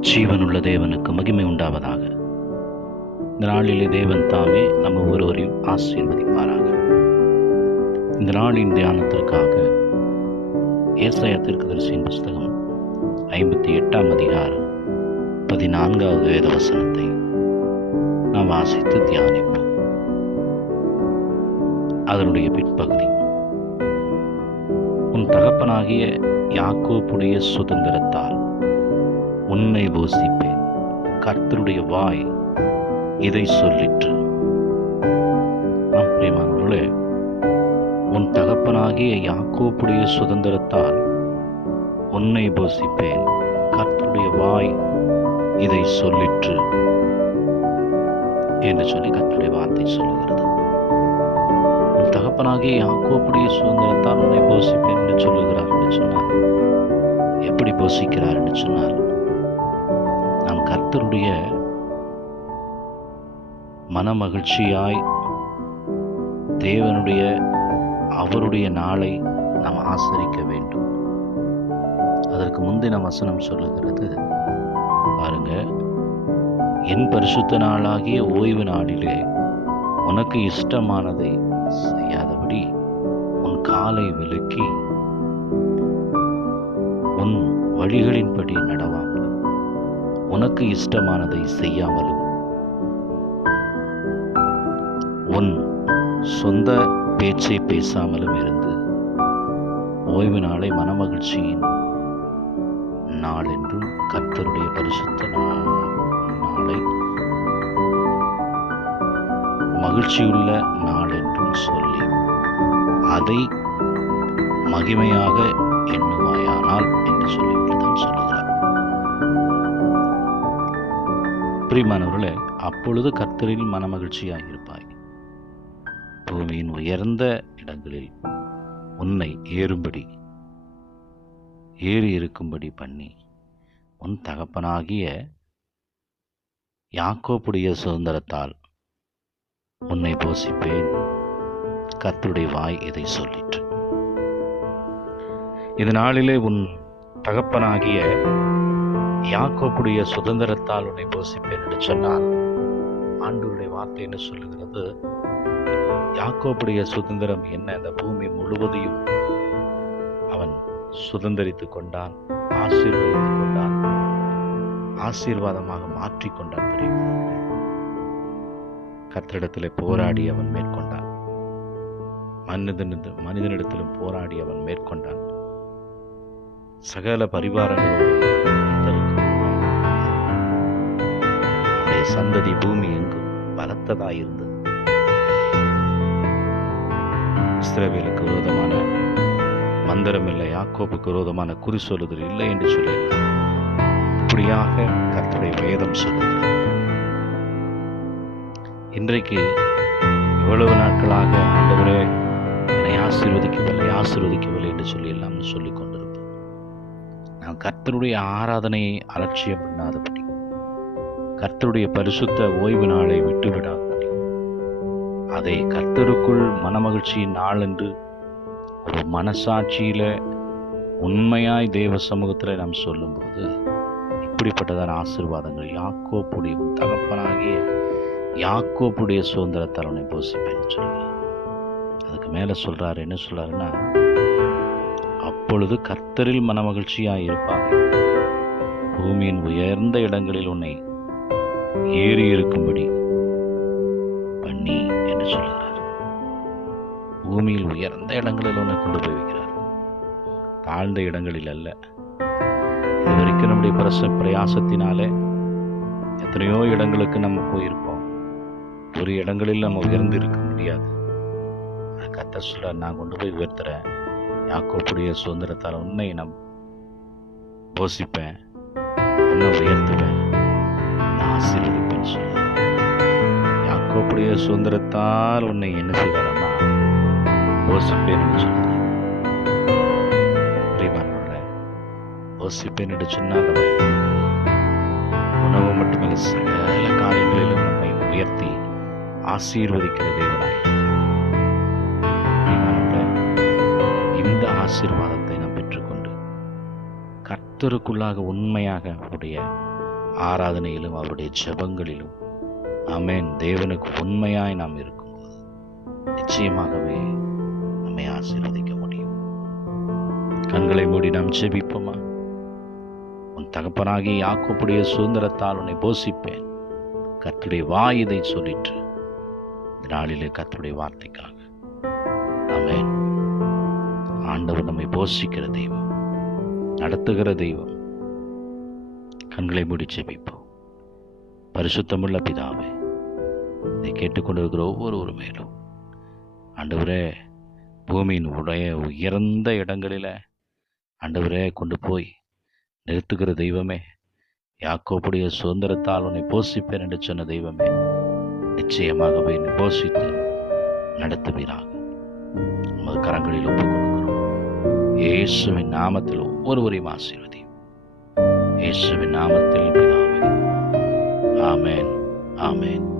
ஜீவனுள்ள தேவனுக்கு மகிமை உண்டாவதாக. இந்த நாளிலே தேவன் தாமே நம்ம ஒருவரையும் ஆசீர்வதிப்பாராக. இந்த நாளின் தியானத்திற்காக ஏசாயா தீர்க்கதரிசியின் புஸ்தகம் ஐம்பத்தி எட்டாம் அதிகாரம் பதினான்காவது வேத வசனத்தை நாம் வாசித்து தியானிப்போம். அதனுடைய பிற்பகுதி. உன் தகப்பனாகிய யாக்கோப்புடைய சுதந்திரத்தால் உன்னை போசிப்பேன் கர்த்தருடைய வாய் இதை சொல்லிற்று. ஆம் பிரியமானவர்களே உன் தகப்பனாகிய யாக்கோப்புடைய சுதந்திரத்தால் உன்னை போசிப்பேன் கர்த்தருடைய வாய் இதை சொல்லிற்று என்று சொல்லி கர்த்தருடைய வார்த்தை சொல்லுகிறது. உன் தகப்பனாகிய யாக்கோப்புடைய சுதந்திரத்தால் உன்னை போசிப்பேன் என்று சொல்லுகிறார் என்று சொன்னார் எப்படி போசிக்கிறார் என்று சொன்னார் நம் கர்த்தருடைய மனமகிழ்ச்சியாய் தேவனுடைய அவருடைய நாளை நாம் ஆசரிக்க வேண்டும். அதற்கு முந்தின வசனம் சொல்லுகிறது பாருங்க என் பரிசுத்த நாளாகிய ஓய்வு நாளிலே உனக்கு இஷ்டமானதை செய்யாதபடி உன் காலை விலக்கி உன் வழிகளின்படி நடவாமலும் உனக்கு இஷ்டமானதை செய்யாமலும். உன் சொந்த பேச்சை பேசாமலும் இருந்து ஓய்வு நாளை மனமகிழ்ச்சியின் நாள் என்றும் கர்த்தருடைய பரிசுத்த நாளை மகிழ்ச்சியுள்ள நாள் என்றும் சொல்லி அதை மகிமையாக எண்ணுவாயானால் என்று சொல்லிவிட்டு தான் சொல்லுகிறார் பிரிமானவர்களே அப்பொழுது கர்த்தரில் மனமகிழ்ச்சியாக இருப்பாய். பூமியின் உயர்ந்த இடங்களில் உன்னை ஏறும்படி ஏறி இருக்கும்படி பண்ணி உன் தகப்பனாகிய யாக்கோப்புடைய சுதந்திரத்தால் உன்னை போசிப்பேன். கத்துடைய வாய் இதை சொல்லிற்று. இது நாளிலே உன் தகப்பனாகிய யாக்கோப்புடைய சுதந்திரத்தால் உன்னை போசிப்பேன் என்று சொன்னால் ஆண்டவருடைய வார்த்தை என்ன சொல்லுகிறது? யாக்கோப்புடைய சுதந்திரம் என்ன? இந்த பூமி முழுவதையும் அவன் சுதந்திரித்து கொண்டான் ஆசீர்வதித்துக் கொண்டான் ஆசீர்வாதமாக மாற்றிக்கொண்டான் பிரியமானவர்களே. கர்த்தரிடத்திலே போராடி அவன் மேற்கொண்டான். மனிதனிட மனிதனிடத்திலும் போராடி அவன் மேற்கொண்டான். சகல பரிவாரங்களோடு சந்ததி பூமி எங்கும் பலத்ததாயிருந்தது. இஸ்ரேவேலுக்கு விரோதமான மந்திரம் இல்லை யாக்கோப்புக்கு விரோதமான குறி சொல்லுதல் இல்லை என்று சொல்லி இப்படியாக கர்த்தருடைய வேதம் சொல்லுகிறது இன்றைக்கு இவ்வளவு நாட்களாக ஆண்டவரே என்னை ஆசீர்வதிக்கவில்லை ஆசீர்வதிக்கவில்லை என்று சொல்லி எல்லாம் சொல்லிக் கொண்டிருப்போம் நான் கர்த்தருடைய ஆராதனையை அலட்சியம் பண்ணாதபடி கர்த்தருடைய பரிசுத்த ஓய்வு நாளை விட்டுவிடாதபடி அதை கர்த்தருக்குள் மனமகிழ்ச்சியின் நாள் என்று ஒரு மனசாட்சியில் உண்மையாய் தேவ சமூகத்தில் நாம் சொல்லும்போது இப்படிப்பட்டதான ஆசீர்வாதங்கள் யாக்கோப்புடைய உன் தகப்பனாகிய யாக்கோப்புடைய சுதந்திரத்தால் உன்னை போசிப்பேன்னு சொல்கிறார் அதுக்கு மேலே சொல்கிறார் என்ன சொல்கிறாருன்னா அப்பொழுது கர்த்தரில் மனமகிழ்ச்சியாக இருப்பாங்க பூமியின் உயர்ந்த இடங்களில் உன்னை ஏறி இருக்கும்படி பண்ணி என்று சொல்கிறார் பூமியில் உயர்ந்த இடங்களில் உன்னை கொண்டு போய் வைக்கிறார். தாழ்ந்த இடங்களில் அல்ல. இதுவரைக்கும் நம்முடைய பிரச பிரயாசத்தினாலே எத்தனையோ இடங்களுக்கு நம்ம போயிருப்போம். ஒரு இடங்களில் நம்ம உயர்ந்து இருக்க முடியாது. கத்த சொல்ல நான் கொண்டு போய் உயர்த்துறேன். யாக்கோப்புடைய சுதந்திரத்தால் உன்னை நான் போசிப்பேன் உன்னை உயர்த்துவேன். யாக்கோப்புடைய சுதந்திரத்தால் உன்னை என்ன செய்வாரம்மா? ஓசிப்பேன் என்று சொல்லுங்க பிரியமானவர்களே என்று சொன்னால் உணவு மட்டுமல்ல சகல காரியங்களிலும் நம்மை உயர்த்தி ஆசீர்வதிக்கிற தேவனாய். இந்த ஆசீர்வாதத்தை நாம் பெற்றுக்கொண்டு கர்த்தருக்குள்ளாக உண்மையாக அவருடைய ஆராதனையிலும் அவருடைய ஜபங்களிலும் அமேன் தேவனுக்கு உண்மையாய் நாம் இருக்கும்போது நிச்சயமாகவே நம்மை ஆசீர்வதிக்க முடியும். கண்களை மூடி நாம் செபிப்போமா உன் தகப்பனாகி யாக்கோப்புடைய சுதந்திரத்தால் உன்னை போஷிப்பேன். கத்துடைய வாய் இதை சொல்லிற்று. இந்த நாளிலே கத்துடைய வார்த்தைக்காக. அமேன் ஆண்டவர் நம்மை போஷிக்கிற தெய்வம் நடத்துகிற தெய்வம். கண்களை மூடி ஜெபிப்போம். பரிசுத்தமுள்ள பிதாவே இதை கேட்டுக்கொண்டிருக்கிற ஒவ்வொரு மேலும். ஆண்டவரே பூமியின் உடைய உயர்ந்த இடங்களில் ஆண்டவரே கொண்டு போய் நிறுத்துகிற தெய்வமே யாக்கோப்புடைய சுதந்திரத்தால் உன்னை போஷிப்பேன் என்று சொன்ன தெய்வமே நிச்சயமாகவே என்னை போஷித்து நடத்துவீராக. உமது கரங்களில் ஒப்புக் கொடுக்கிறோம் இயேசுவின் நாமத்தில் ஒவ்வொருவரையும் ஆசீர்வதியும். இயேசுவின் நாமத்தில் பிதாவே. ஆமேன். ஆமென்.